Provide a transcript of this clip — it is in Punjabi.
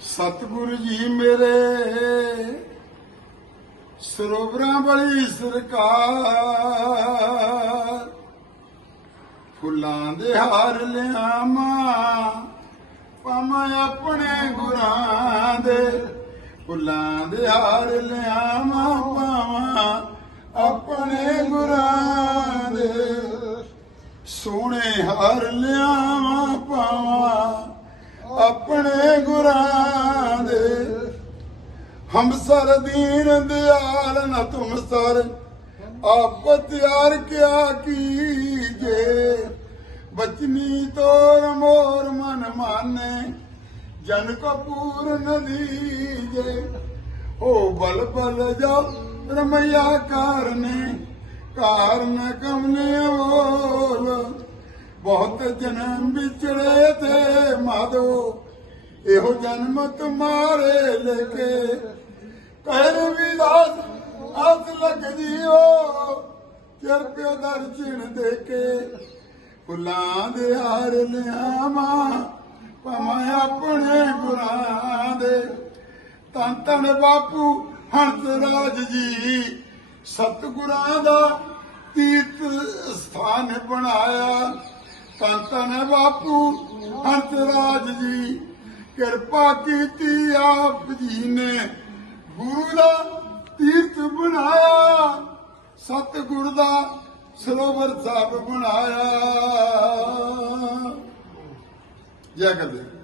ਸਤਿਗੁਰੂ ਜੀ ਮੇਰੇ, ਸਰੋਵਰਾਂ ਵਾਲੀ ਸਰਕਾਰ, ਫੁੱਲਾਂ ਦੇ ਹਾਰ ਲਿਆਵਾਂ ਪਾਵਾਂ ਆਪਣੇ ਗੁਰਾਂ ਦੇ ਫੁੱਲਾਂ ਦੇ ਹਾਰ ਲਿਆਵਾਂ ਪਾਵਾਂ ਆਪਣੇ ਗੁਰਾਂ ਦੇ ਸੋਹਣੇ ਹਾਰ ਲਿਆਵਾਂ ਪਾਵਾਂ ਆਪਣੇ ਹਮ ਸਰ ਦੀਨ ਦਿਆਲ ਨ ਤੁਮ ਸਰ। ਆਪ ਤਿਆਰ ਕਿਆ ਕੀਜੇ। ਬਚਨੀ ਤੋਰ ਮੋਰ ਮਨ ਮਾਨੇ। ਜਨ ਕੋ ਪੂਰਨ ਦੀਜੇ ਓ ਬਲ ਬਲ ਜਾ ਰਮਈਆ ਕਾਰਨੇ। ਕਾਰਨ ਕਮਨੇ ਬੋਲ। ਬਹੁਤ ਜਨਮ ਵਿਚੜੇ ਤੇ ਮਾਦੋ। ਇਹੋ ਜਨਮ ਤੁਮਾਰੇ ਲੇਕੇ। ਕਹਿਰ ਵਿਦਾਸ ਹੱਥ ਲੱਗ ਜੀਓ ਚਿਰ ਪਿਓ ਦਰਸ਼ਨ ਦੇ ਕੇ। ਫੁੱਲਾਂ ਦੇ ਹਾਰ ਲਿਆਵਾਂ ਭਾਵੇਂ ਆਪਣੇ ਗੁਰਾਂ ਦੇ। ਤਨ ਤਨ ਬਾਪੂ ਹੰਸ ਰਾਜ ਜੀ, ਸਤਿਗੁਰਾਂ ਦਾ ਤੀਰਥ ਸਥਾਨ ਬਣਾਇਆ। ਤਨ ਤਨ ਬਾਪੂ ਹੰਸ ਰਾਜ ਜੀ ਕਿਰਪਾ ਕੀਤੀ ਆਪ ਜੀ ਨੇ। ਗੁਰੂ ਦਾ ਤੀਰਥ ਬਣਾਇਆ। ਸਤਿਗੁਰ ਦਾ ਸਰੋਵਰ ਸਾਹਿਬ ਬਣਾਇਆ। ਜੈ ਕਦੇ